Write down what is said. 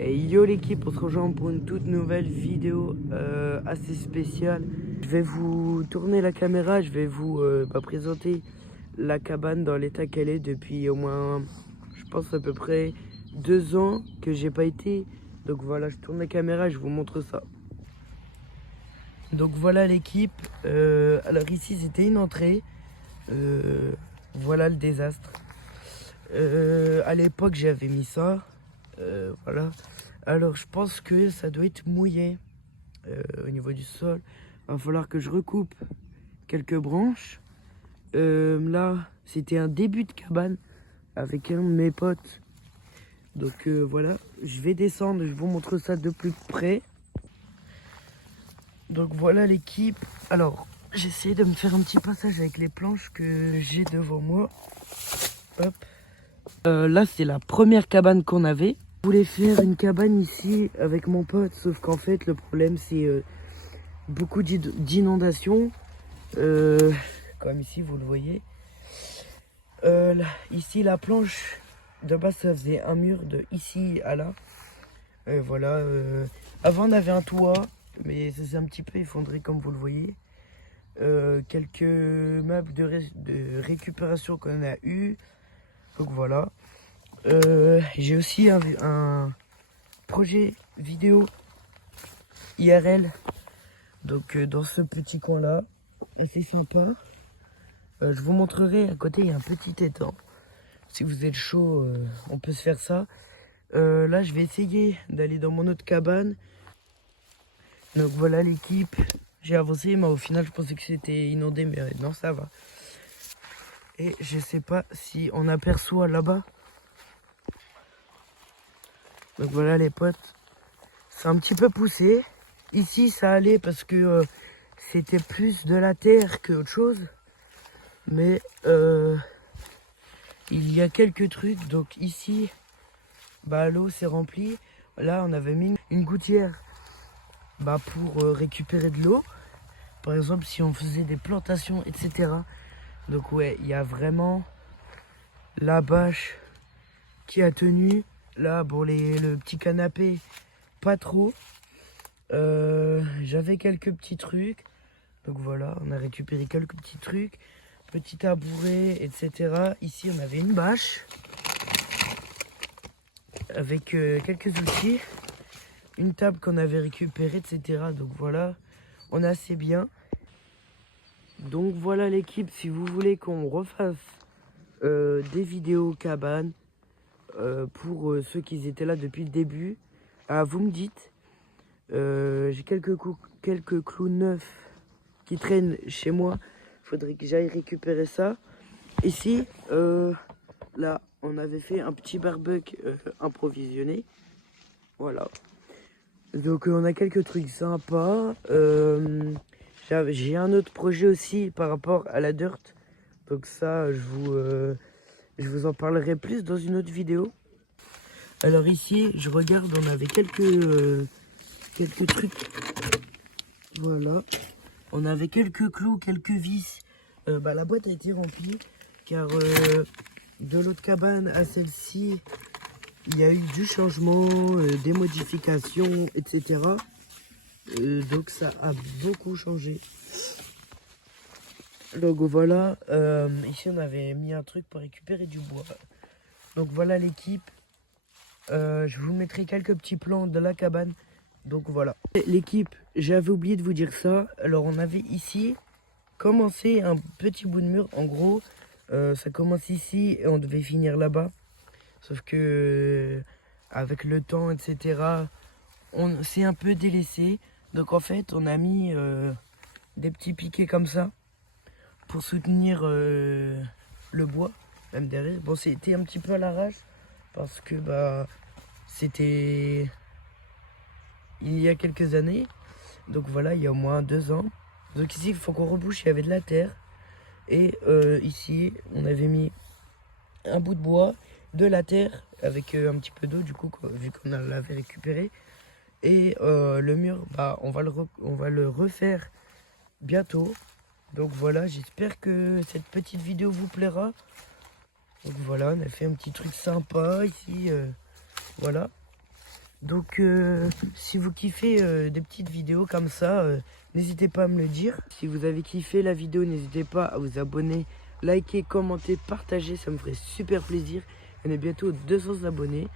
Et yo l'équipe, on se rejoint pour une toute nouvelle vidéo assez spéciale. Je vais vous tourner la caméra, je vais vous présenter la cabane dans l'état qu'elle est depuis au moins, je pense à peu près 2 ans que j'ai pas été. Donc voilà, je tourne la caméra et je vous montre ça. Donc voilà l'équipe, alors ici c'était une entrée, voilà le désastre. À l'époque j'avais mis ça, voilà. Alors je pense que ça doit être mouillé au niveau du sol. Il va falloir que je recoupe quelques branches. Là c'était un début de cabane avec un de mes potes. Donc voilà, je vais descendre, je vous montre ça de plus près. Donc voilà l'équipe. Alors j'essaie de me faire un petit passage avec les planches que j'ai devant moi. Hop. Là c'est la première cabane qu'on avait. Je voulais faire une cabane ici avec mon pote, sauf qu'en fait le problème c'est beaucoup d'inondations, comme ici vous le voyez. Là, ici la planche de base ça faisait un mur de ici à là. Voilà. Avant on avait un toit, mais ça s'est un petit peu effondré comme vous le voyez. Quelques meubles de récupération qu'on a eu. Donc voilà. J'ai aussi un projet vidéo IRL. Donc dans ce petit coin là, assez sympa. Je vous montrerai à côté, il y a un petit étang. Si vous êtes chaud, on peut se faire ça. Là je vais essayer d'aller dans mon autre cabane. Donc voilà l'équipe. J'ai avancé, mais au final je pensais que c'était inondé, mais non ça va. Et je sais pas si on aperçoit là-bas. Donc voilà les potes. C'est un petit peu poussé. Ici ça allait parce que c'était plus de la terre que autre chose. Mais il y a quelques trucs. Donc ici, bah, l'eau s'est remplie. Là on avait mis une gouttière pour récupérer de l'eau. Par exemple si on faisait des plantations, etc. Donc ouais, il y a vraiment la bâche qui a tenu. Là pour le petit canapé, pas trop. J'avais quelques petits trucs. Donc voilà, on a récupéré quelques petits trucs. Petit tabouret, etc. Ici on avait une bâche avec quelques outils. Une table qu'on avait récupérée, etc. Donc voilà, on est assez bien. Donc voilà l'équipe, si vous voulez qu'on refasse des vidéos cabane pour ceux qui étaient là depuis le début, vous me dites. J'ai quelques clous neufs qui traînent chez moi. Il faudrait que j'aille récupérer ça. Ici, là, on avait fait un petit barbecue improvisionné. Voilà. Donc on a quelques trucs sympas. J'ai un autre projet aussi par rapport à la dirt. Donc ça, je vous en parlerai plus dans une autre vidéo. Alors ici, je regarde, on avait quelques trucs. Voilà. On avait quelques clous, quelques vis. La boîte a été remplie car de l'autre cabane à celle-ci, il y a eu du changement, des modifications, etc. Donc ça a beaucoup changé. Donc voilà, ici on avait mis un truc pour récupérer du bois. Donc voilà l'équipe. Je vous mettrai quelques petits plans de la cabane. Donc voilà. L'équipe, j'avais oublié de vous dire ça. Alors on avait ici commencé un petit bout de mur. En gros, ça commence ici et on devait finir là-bas. Sauf que avec le temps, etc., on s'est un peu délaissé. Donc en fait, on a mis des petits piquets comme ça pour soutenir le bois, même derrière. Bon, c'était un petit peu à l'arrache parce que c'était il y a quelques années. Donc voilà, il y a au moins 2 ans. Donc ici, il faut qu'on rebouche, il y avait de la terre. Et ici, on avait mis un bout de bois, de la terre, avec un petit peu d'eau, du coup, vu qu'on l'avait récupéré. Et le mur, on va le refaire bientôt. Donc voilà, j'espère que cette petite vidéo vous plaira. Donc voilà, on a fait un petit truc sympa ici. Voilà. Donc si vous kiffez des petites vidéos comme ça, n'hésitez pas à me le dire. Si vous avez kiffé la vidéo, n'hésitez pas à vous abonner, liker, commenter, partager, ça me ferait super plaisir. On est bientôt 200 abonnés.